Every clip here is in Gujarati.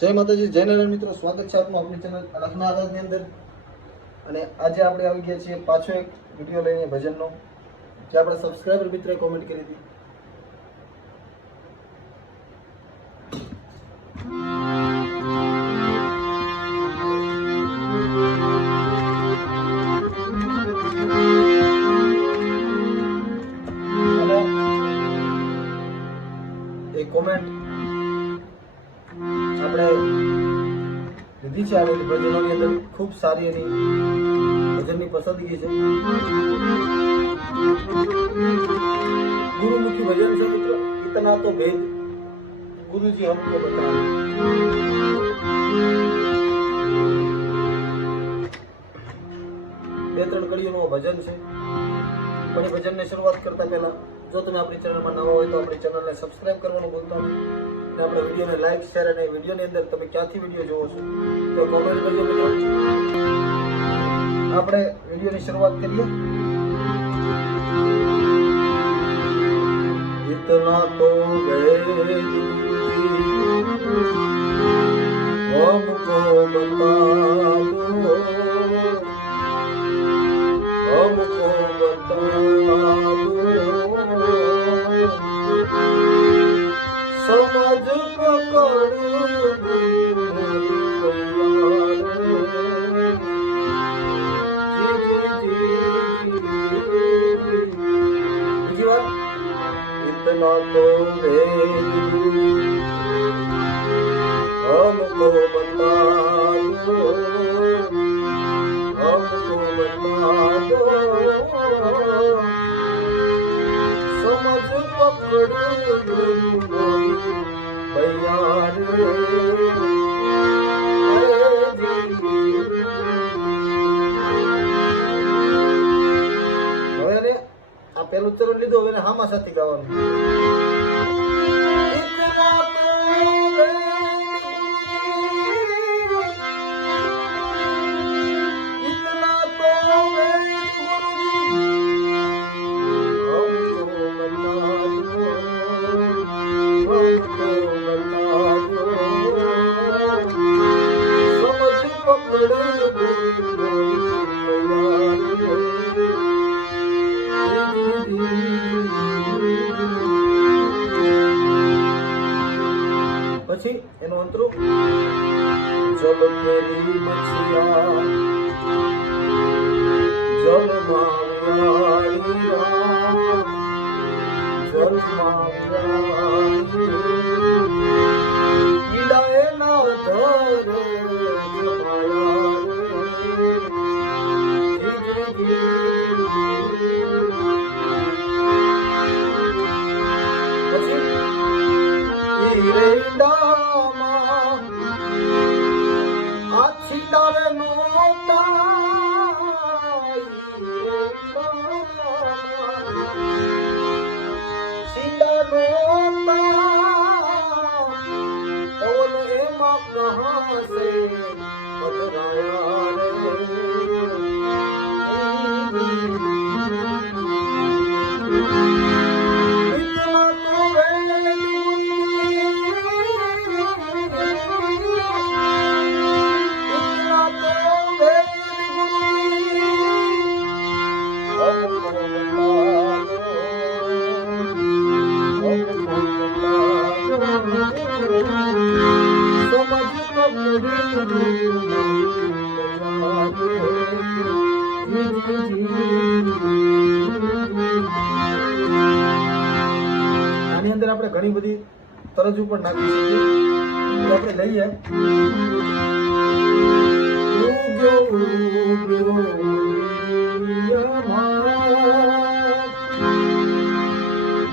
જય માતાજી, જય નારાયણ મિત્રો, સ્વાગત છે આપનું આપણી ચેનલ અલખના આવાજની અંદર। અને આજે આપણે આવી ગયા છીએ પાછો એક વિડીયો લઈને ભજનનો, જે આપણા સબસ્ક્રાઇબર મિત્રોએ કોમેન્ટ કરી હતી। એ કોમેન્ટ આપણે લીધી છે આ ભજનોની અંદર। ખૂબ સારી એની ભજનની પસંદગી છે। ગુરુમુખી ભજન છે મિત્રો। इतना तो भेद गुरुजी हमको बताए। બે ત્રણ કડીઓનું ભજન છે, પણ એ ભજનની શરૂઆત કરતા પહેલા જો તમે આપણી ચેનલમાં નવા હોય તો આપણી ચેનલને સબસ્ક્રાઇબ કરવાનું ભૂલતા નહીં, અને આપણા વિડીયોને લાઈક શેર, અને વિડીયોની અંદર તમે ક્યાંથી વિડીયો જોવો છો તો કોમેન્ટ કરજો મિત્રો। આપણે વિડીયોની શરૂઆત કરીએ। इतना तो भेद हमको बता दो, हमको बता दो, समझ इतना तो भेद हमको बता दो, हमको बता दो, समझ पकड़ भैया रे। હવે આ પેલું ચરણ લીધું, હવે હામા સાથે ગાવાનું। પછી એનું અંતરું જબ તેરી મછિયા જલ માવ્યા જલ માવ્યા ઈડાએ ના ધરે આની અંદર આપણે ઘણી બધી તરજુ પણ નાખી શકીએ। તો આપણે લઈએ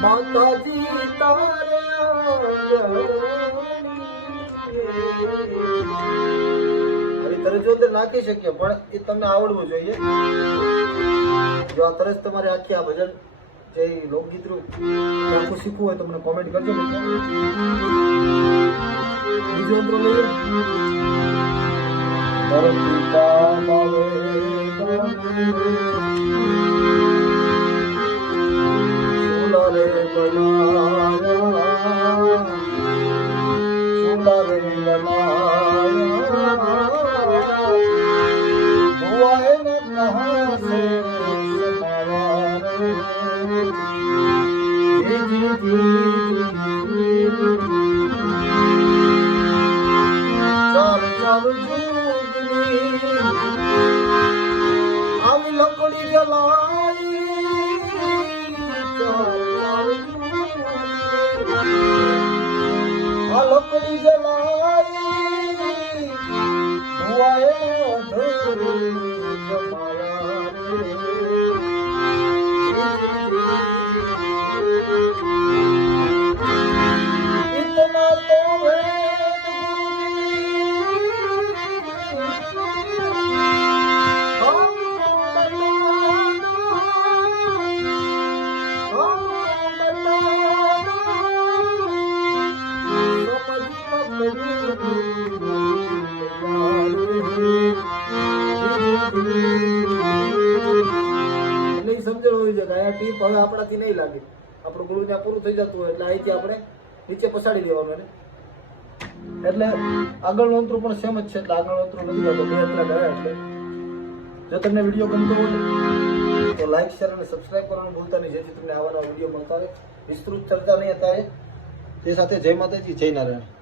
માતાજી તારે તરજો તો નાખી શકીએ, પણ એ તમને આવડવું જોઈએ। જો આ તરજ તમારે આખી આ ભજન જે લોકગીત આખું શીખવું હોય તો મને કોમેન્ટ કરજો મિત્રો। બીજો અંતરો લઈએ। સોલા રે दुआएं न कहाँ से समाया रे। ચાલ ચાલ જુગની આવી લકડી જલાઈ, ચાલ ચાલ આ લકડી જલાઈ, ધુઆએ અધૂરી જમાયા રે। इतना तो નહીં સમજણ હોવી જોઈએ આ ટીપ હવે આપણાથી નહીં લાગે, આપણું ગુરુ ત્યાં પૂરું થઈ જતું હોય એટલે અહીંથી આપણે નીચે પછાડી દેવાનું એને। એટલે આગળનું અંતરું પણ સેમ જ છે, એટલે આગળનું અંતરું નથી આવતું બે એટલા ગયા। એટલે જો તમને વિડીયો ગમતો હોય તો લાઈક શેર અને સબસ્ક્રાઈબ કરવાનું ભૂલતા નહીં, જેથી તમને આવા નવા વિડીયો મળતા રહે, વિસ્તૃત ચર્ચા નહીં હતા એ સાથે જય માતાજી, જય નારાયણ।